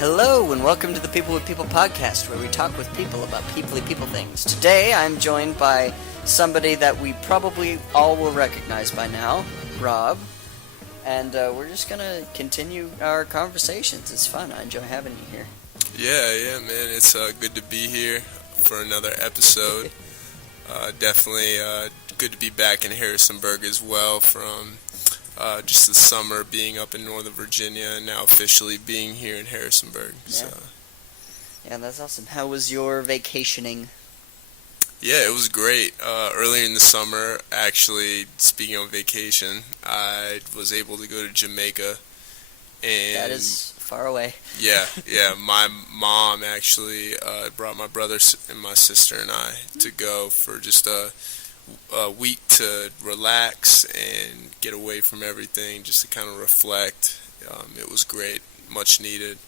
Hello and welcome to the People with People podcast, where we talk with people about people things. Today I'm joined by somebody that we probably all will recognize by now, Rob, and we're just going to continue our conversations. It's fun. I enjoy having you here. Yeah, man. It's good to be here for another episode. Definitely good to be back in Harrisonburg as well from just the summer being up in Northern Virginia and now officially being here in Harrisonburg. Yeah, that's awesome. How was your vacationing? Yeah, it was great. Earlier in the summer, actually, speaking of vacation, I was able to go to Jamaica. And that is far away. Yeah. My mom actually brought my brother and my sister and I to go for just a week to relax and get away from everything, just to kind of reflect. It was great, much needed.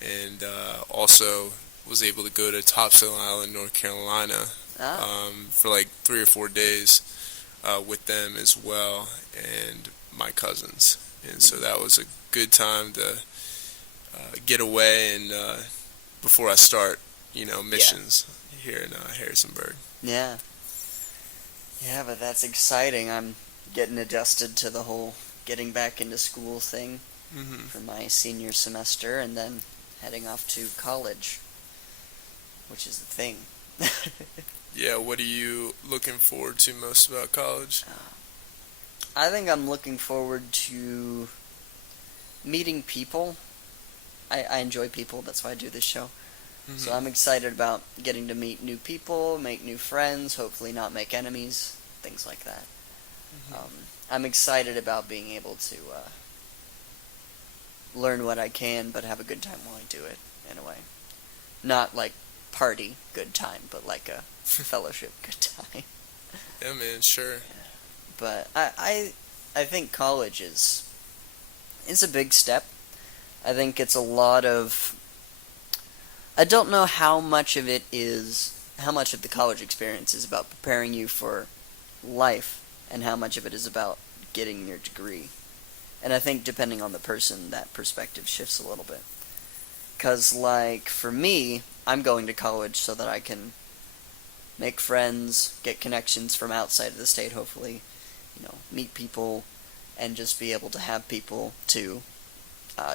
And also was able to go to Topsail Island, North Carolina for like 3 or 4 days with them as well and my cousins. And so that was a good time to get away and before I start, missions here in Harrisonburg. Yeah, but that's exciting. I'm getting adjusted to the whole getting back into school thing for my senior semester and then heading off to college, which is the thing. Yeah, what are you looking forward to most about college? I think I'm looking forward to meeting people. I enjoy people, that's why I do this show. So I'm excited about getting to meet new people, make new friends, hopefully not make enemies, things like that. I'm excited about being able to learn what I can, but have a good time while I do it, in a way. Not like party good time, but like a fellowship good time. Yeah, man, sure. But I think college is a big step. I think it's a lot of... I don't know how much of the college experience is about preparing you for life, and how much of it is about getting your degree. And I think depending on the person, that perspective shifts a little bit. Because, like, for me, I'm going to college so that I can make friends, get connections from outside of the state, hopefully, meet people, and just be able to have people to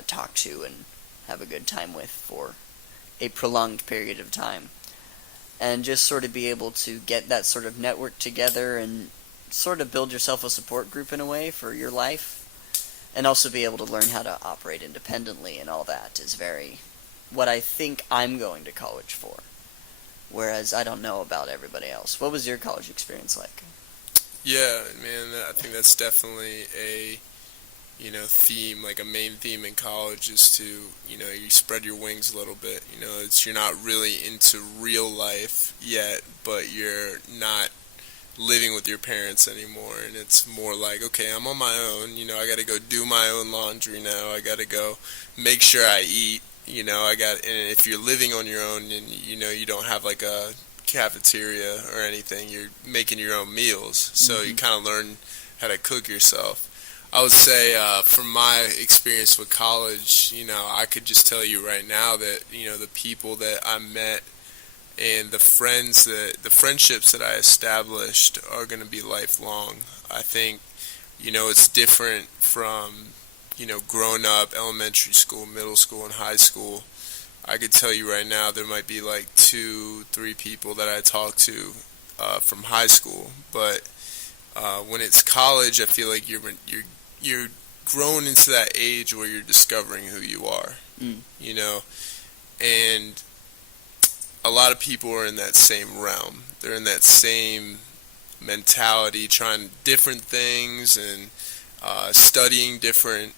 talk to and have a good time with for a prolonged period of time. And just sort of be able to get that sort of network together and sort of build yourself a support group in a way for your life. And also be able to learn how to operate independently and all that is very what I think I'm going to college for. Whereas I don't know about everybody else. What was your college experience like? Yeah, man, I think that's definitely a theme, like a main theme in college is to, you spread your wings a little bit. You're not really into real life yet, but you're not living with your parents anymore, and it's more like, okay, I'm on my own, I gotta go do my own laundry now, I gotta go make sure I eat, and if you're living on your own and, you don't have like a cafeteria or anything, you're making your own meals, so you kind of learn how to cook yourself. I would say, from my experience with college, I could just tell you right now that, the people that I met and the friendships that I established are going to be lifelong. I think, it's different from, growing up, elementary school, middle school, and high school. I could tell you right now there might be like 2-3 people that I talk to from high school, but when it's college, I feel like you're growing into that age where you're discovering who you are, and a lot of people are in that same realm. They're in that same mentality, trying different things and studying different,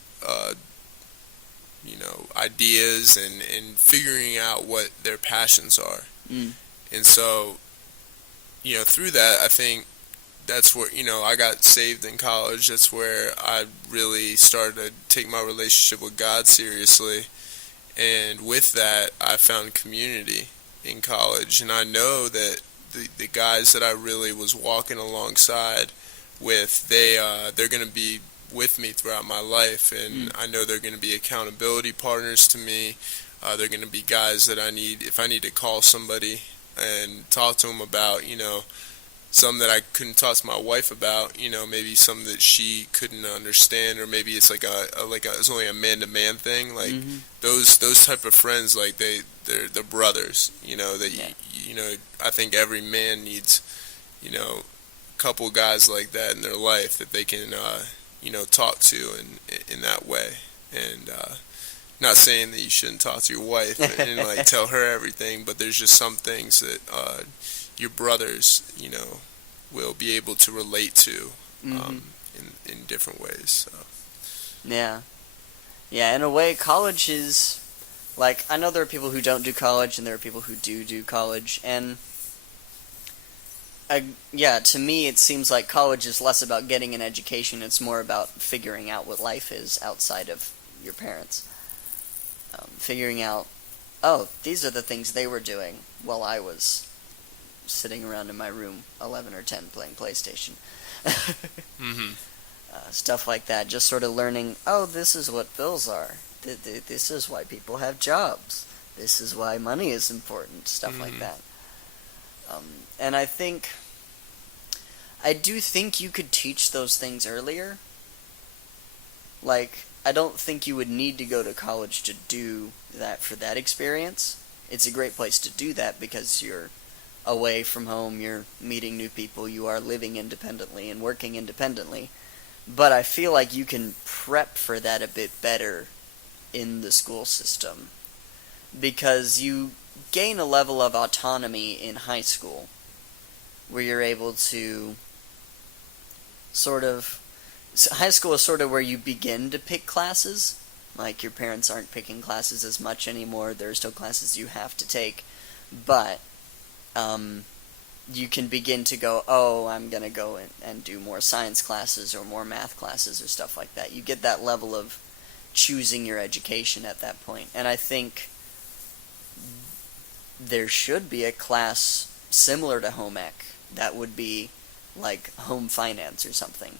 ideas and figuring out what their passions are. And so, through that, I think that's where, I got saved in college. That's where I really started to take my relationship with God seriously. And with that, I found community in college. And I know that the guys that I really was walking alongside with, they're going to be with me throughout my life. And I know they're going to be accountability partners to me. They're going to be guys that if I need to call somebody and talk to them about, some that I couldn't talk to my wife about, maybe some that she couldn't understand, or maybe it's like it's only a man-to-man thing, like Hmm. those type of friends, like they're the brothers, that Yeah. I think every man needs, a couple guys like that in their life that they can, talk to in that way. And not saying that you shouldn't talk to your wife and like tell her everything, but there's just some things that your brothers, will be able to relate to Hmm. in different ways. So. Yeah. Yeah, in a way, college is, like, I know there are people who don't do college, and there are people who do college, and, yeah, to me, it seems like college is less about getting an education, it's more about figuring out what life is outside of your parents. Figuring out, oh, these are the things they were doing while I was sitting around in my room, 11 or 10, playing PlayStation. Hmm. Stuff like that, just sort of learning, oh, this is what bills are. This is why people have jobs. This is why money is important. Stuff like Hmm. that. And I do think you could teach those things earlier. Like, I don't think you would need to go to college to do that for that experience. It's a great place to do that because you're away from home, you're meeting new people, you are living independently and working independently. But I feel like you can prep for that a bit better in the school system because you gain a level of autonomy in high school where you're able to sort of. High school is sort of where you begin to pick classes. Like, your parents aren't picking classes as much anymore. There are still classes you have to take. But um, you can begin to go, oh, I'm going to go and do more science classes or more math classes or stuff like that. You get that level of choosing your education at that point. And I think there should be a class similar to home ec that would be like home finance or something,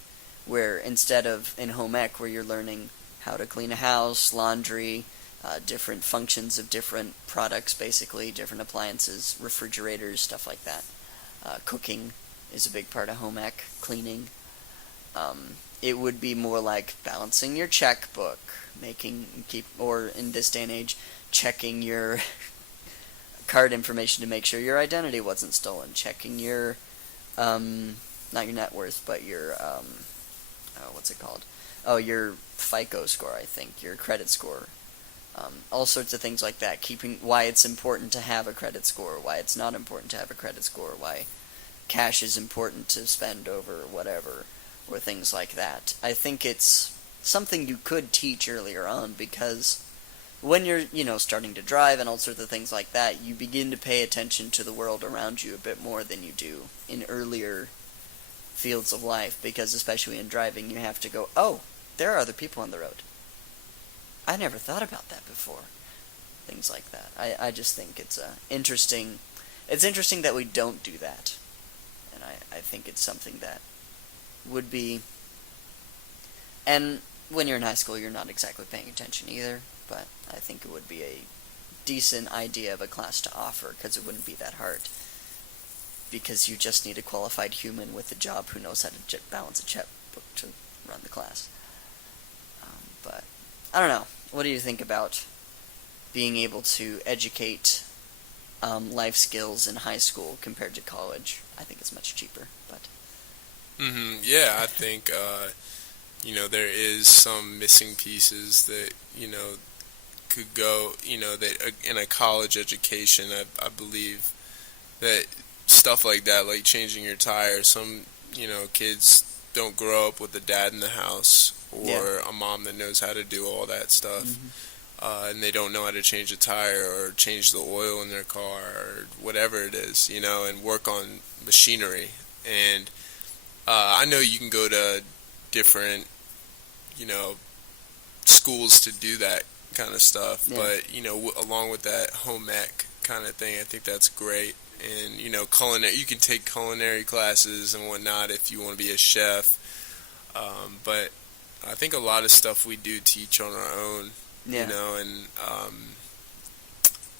where instead of in home ec where you're learning how to clean a house, laundry, different functions of different products, basically different appliances, refrigerators, stuff like that. Cooking is a big part of home ec, cleaning. It would be more like balancing your checkbook, or in this day and age, checking your card information to make sure your identity wasn't stolen, checking your, not your net worth, but your, what's it called? Oh, your FICO score, I think, your credit score. All sorts of things like that, keeping why it's important to have a credit score, why it's not important to have a credit score, why cash is important to spend over whatever, or things like that. I think it's something you could teach earlier on because when you're, starting to drive and all sorts of things like that, you begin to pay attention to the world around you a bit more than you do in earlier fields of life, because especially in driving, you have to go, oh, there are other people on the road. I never thought about that before. Things like that. I just think it's interesting that we don't do that. And I think it's something that would be, and when you're in high school, you're not exactly paying attention either, but I think it would be a decent idea of a class to offer, because it wouldn't be that hard. Because you just need a qualified human with a job who knows how to balance a checkbook to run the class. But, I don't know. What do you think about being able to educate life skills in high school compared to college? I think it's much cheaper, but... Yeah, I think there is some missing pieces that could go, that in a college education, I believe that stuff like that, like changing your tires, some kids don't grow up with a dad in the house Yeah. or a mom that knows how to do all that stuff. Hmm. And they don't know how to change a tire or change the oil in their car or whatever it is, and work on machinery. And I know you can go to different, you know, schools to do that kind of stuff, Yeah. but along with that home ec kind of thing, I think that's great. And culinary, you can take culinary classes and whatnot if you want to be a chef. But I think a lot of stuff we do teach on our own, Yeah. and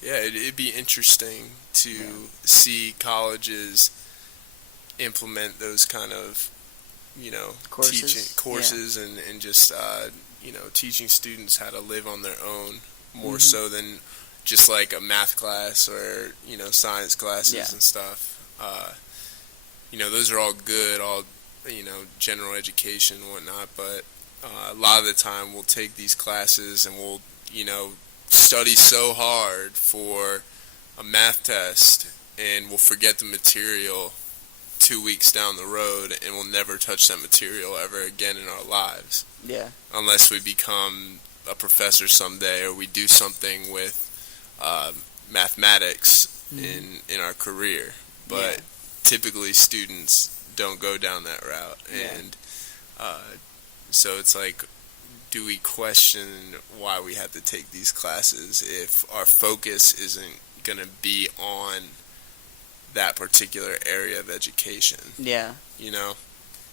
Yeah, it'd be interesting to see colleges implement those kind of, teaching Courses. Yeah. courses and just, teaching students how to live on their own more Hmm. so than just like a math class or, science Yeah. classes and stuff. Those are all good, all, general education and whatnot, but a lot of the time we'll take these classes and we'll, study so hard for a math test and we'll forget the material 2 weeks down the road and we'll never touch that material ever again in our lives Yeah. unless we become a professor someday or we do something with mathematics in our career. Yeah. But typically students don't go down that route, Yeah. and so it's like, do we question why we have to take these classes if our focus isn't going to be on that particular area of education? Yeah. You know?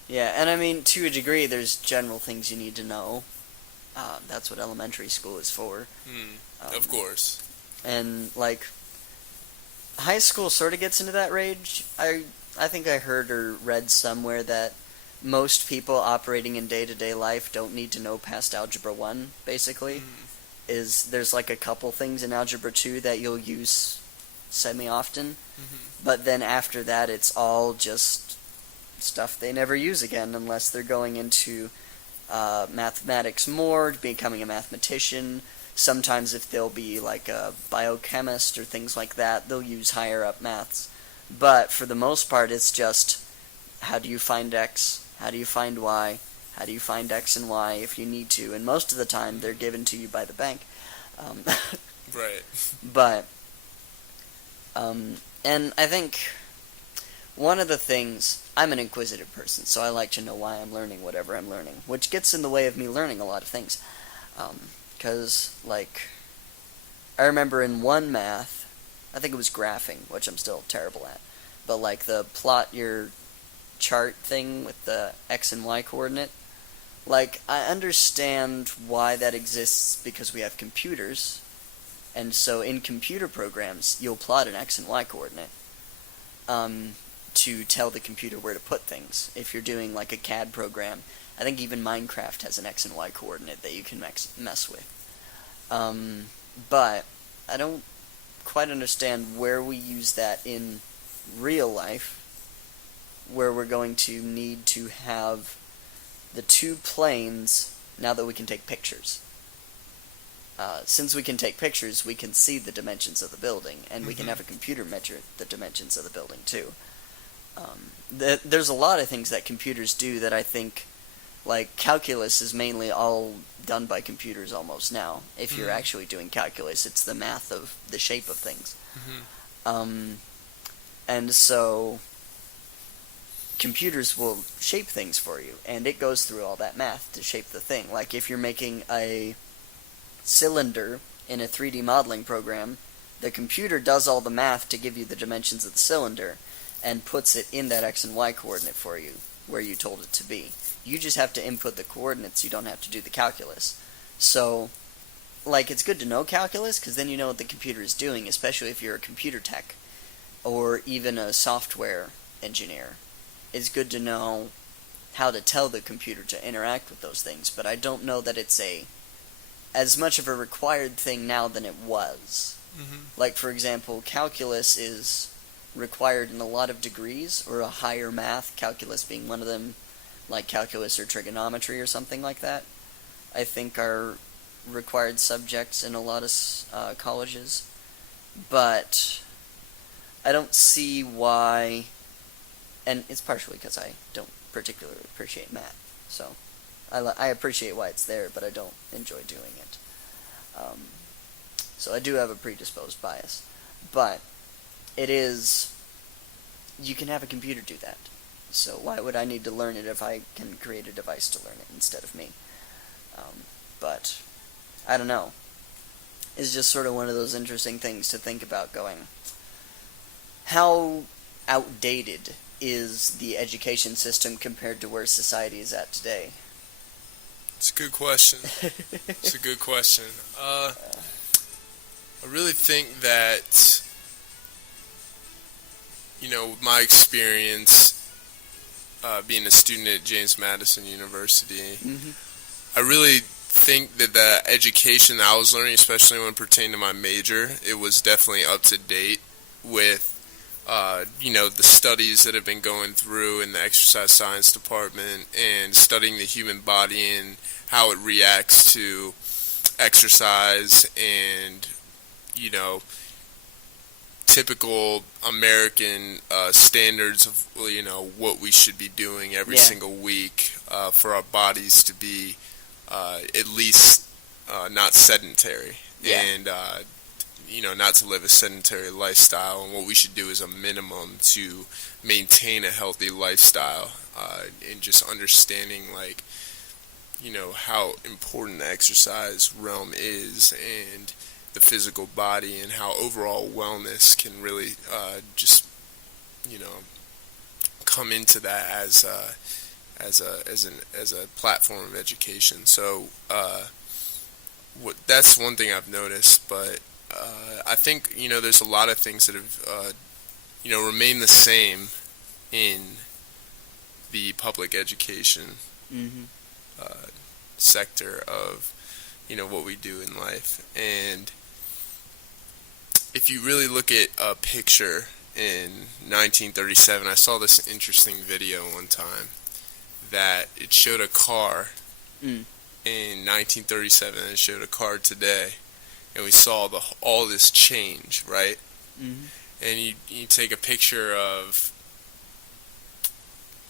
Yeah. And I mean, to a degree, there's general things you need to know. That's what elementary school is for. Of course. And like high school sort of gets into that range. I think I heard or read somewhere that most people operating in day-to-day life don't need to know past algebra 1, basically. Is there's like a couple things in algebra 2 that you'll use semi-often, but then after that it's all just stuff they never use again unless they're going into mathematics more, becoming a mathematician. Sometimes if they'll be like a biochemist or things like that, they'll use higher up maths. But for the most part, it's just how do you find x, how do you find y, how do you find x and y if you need to, and most of the time they're given to you by the bank. Right. But, and I think one of the things, I'm an inquisitive person, so I like to know why I'm learning whatever I'm learning, which gets in the way of me learning a lot of things. Because, like, I remember in one math, I think it was graphing, which I'm still terrible at, but like the plot your chart thing with the x and y coordinate, like, I understand why that exists because we have computers, and so in computer programs, you'll plot an x and y coordinate to tell the computer where to put things. If you're doing like a CAD program, I think even Minecraft has an x and y coordinate that you can mess with. But I don't quite understand where we use that in real life, where we're going to need to have the two planes now that we can take pictures. Since we can take pictures, we can see the dimensions of the building, and we can have a computer measure the dimensions of the building too. There's a lot of things that computers do that I think, like calculus is mainly all done by computers almost now. If you're actually doing calculus, it's the math of the shape of things. And so computers will shape things for you, and it goes through all that math to shape the thing. Like if you're making a cylinder in a 3D modeling program, the computer does all the math to give you the dimensions of the cylinder and puts it in that x and y coordinate for you, where you told it to be. You just have to input the coordinates, you don't have to do the calculus. So, like, it's good to know calculus, because then you know what the computer is doing, especially if you're a computer tech, or even a software engineer. It's good to know how to tell the computer to interact with those things, but I don't know that it's as much of a required thing now than it was. Like, for example, calculus is required in a lot of degrees, or a higher math, calculus being one of them, like calculus or trigonometry or something like that, I think are required subjects in a lot of colleges. But I don't see why, and it's partially because I don't particularly appreciate math, so I appreciate why it's there, but I don't enjoy doing it. So I do have a predisposed bias. But it is, you can have a computer do that. So why would I need to learn it if I can create a device to learn it instead of me? But I don't know. It's just sort of one of those interesting things to think about, going, how outdated is the education system compared to where society is at today? It's a good question. It's a good question. I really think that, my experience being a student at James Madison University, Mm-hmm. I really think that the education that I was learning, especially when it pertained to my major, it was definitely up to date with, the studies that have been going through in the exercise science department and studying the human body and how it reacts to exercise and, you know, typical American standards of what we should be doing every Yeah. single week for our bodies to be at least not sedentary Yeah. and not to live a sedentary lifestyle, and what we should do as a minimum to maintain a healthy lifestyle, and just understanding how important the exercise realm is and the physical body and how overall wellness can really just you know come into that as a platform of education. So that's one thing I've noticed, but I think there's a lot of things that have remained the same in the public education Mm-hmm. uh, sector of what we do in life. And if you really look at a picture in 1937, I saw this interesting video one time that it showed a car Mm. in 1937 and it showed a car today, and we saw all this change, right? Mm-hmm. And you take a picture of,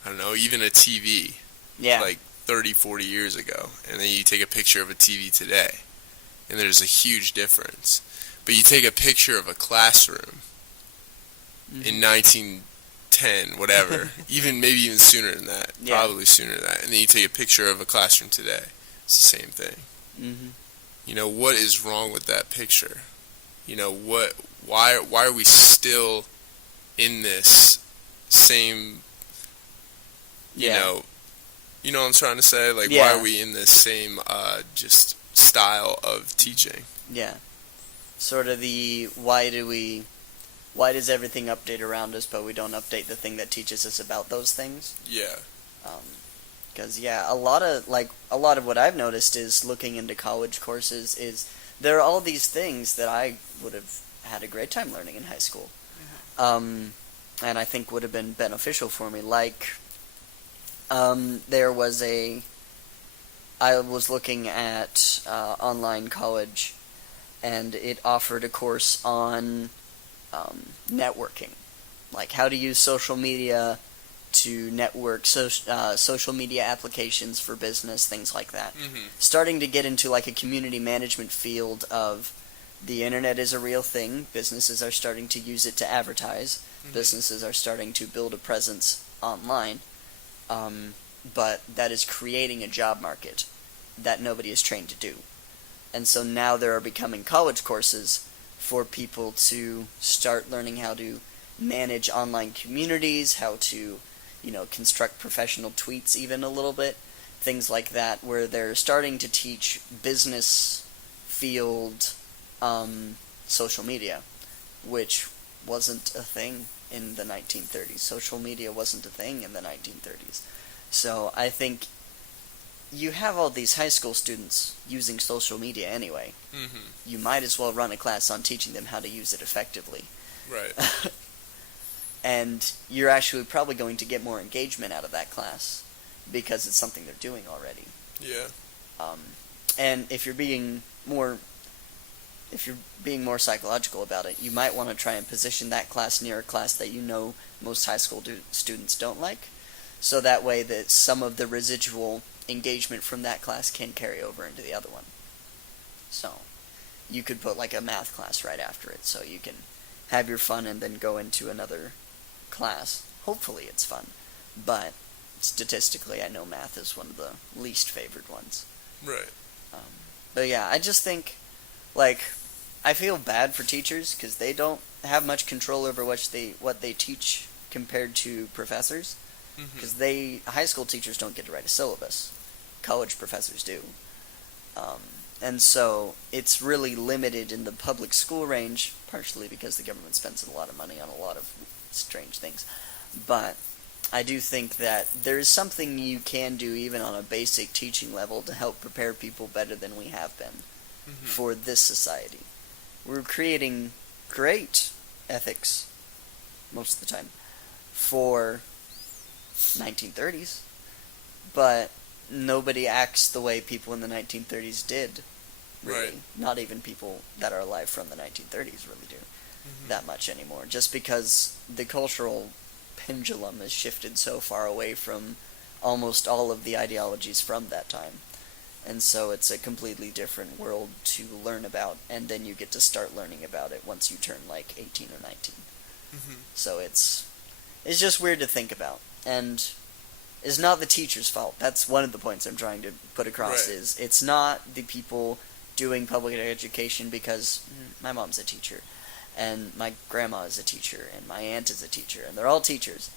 I don't know, even a TV Yeah. like 30, 40 years ago, and then you take a picture of a TV today, and there's a huge difference. But you take a picture of a classroom in 1910, whatever, maybe even sooner than that, Yeah. probably sooner than that, and then you take a picture of a classroom today. It's the same thing. Mm-hmm. What is wrong with that picture? Why are we still in this same, Yeah. you know what I'm trying to say? Like, Yeah. why are we in this same, just style of teaching? Yeah. Sort of why does everything update around us, but we don't update the thing that teaches us about those things? Yeah. Because a lot of what I've noticed is looking into college courses is there are all these things that I would have had a great time learning in high school, and I think would have been beneficial for me. Like, I was looking at online college, and it offered a course on networking, like how to use social media to network, social media applications for business, things like that. Mm-hmm. Starting to get into like a community management field of the internet is a real thing. Businesses are starting to use it to advertise. Mm-hmm. Businesses are starting to build a presence online. But that is creating a job market that nobody is trained to do. And so now there are becoming college courses for people to start learning how to manage online communities, how to, construct professional tweets even a little bit, things like that, where they're starting to teach business field social media, which wasn't a thing in the 1930s. Social media wasn't a thing in the 1930s. So I think you have all these high school students using social media anyway. Mm-hmm. You might as well run a class on teaching them how to use it effectively. Right. And you're actually probably going to get more engagement out of that class because it's something they're doing already. Yeah. And if you're being more psychological about it, you might want to try and position that class near a class that most high school students don't like, so that way that some of the residual engagement from that class can carry over into the other one. So you could put like a math class right after it, so you can have your fun and then go into another class. Hopefully it's fun, but statistically I know math is one of the least favored ones. Right. But yeah, I just think, like, I feel bad for teachers because they don't have much control over what they teach compared to professors. Because high school teachers don't get to write a syllabus. College professors do. And so it's really limited in the public school range, partially because the government spends a lot of money on a lot of strange things. But I do think that there is something you can do even on a basic teaching level to help prepare people better than we have been for this society. We're creating great ethics, most of the time, for 1930s, but nobody acts the way people in the 1930s did, really. Right. Not even people that are alive from the 1930s really do that much anymore, just because the cultural pendulum has shifted so far away from almost all of the ideologies from that time. And so it's a completely different world to learn about, and then you get to start learning about it once you turn like 18 or 19. So it's just weird to think about, and it's not the teacher's fault. That's one of the points I'm trying to put across. Right. Is it's not the people doing public education because my mom's a teacher, and my grandma is a teacher, and my aunt is a teacher, and they're all teachers,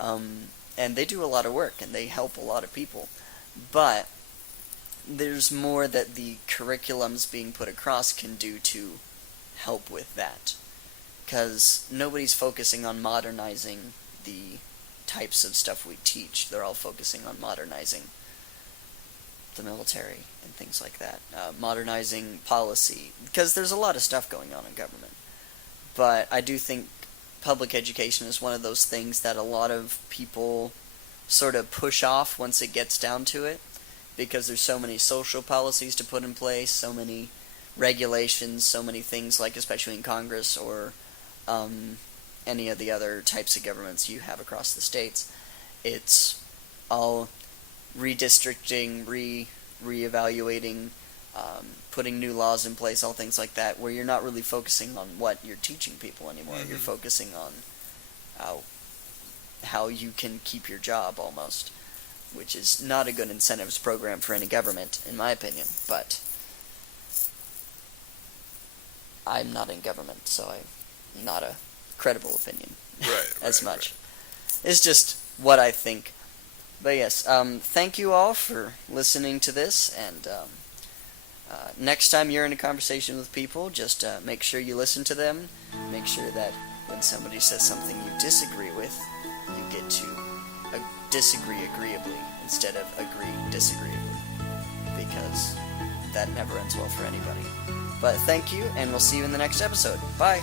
and they do a lot of work, and they help a lot of people, but there's more that the curriculums being put across can do to help with that, because nobody's focusing on modernizing the types of stuff we teach. They're all focusing on modernizing the military and things like that, modernizing policy, because there's a lot of stuff going on in government. But I do think public education is one of those things that a lot of people sort of push off once it gets down to it, because there's so many social policies to put in place, so many regulations, so many things, like especially in Congress or any of the other types of governments you have across the states. It's all redistricting, reevaluating, putting new laws in place, all things like that, where you're not really focusing on what you're teaching people anymore. You're focusing on how you can keep your job, almost, which is not a good incentives program for any government, in my opinion. But I'm not in government, so I'm not a credible opinion as much. Right. It's just what I think. But yes, thank you all for listening to this, and next time you're in a conversation with people, just make sure you listen to them. Make sure that when somebody says something you disagree with, you get to disagree agreeably instead of agree disagreeably, because that never ends well for anybody. But thank you, and we'll see you in the next episode. Bye!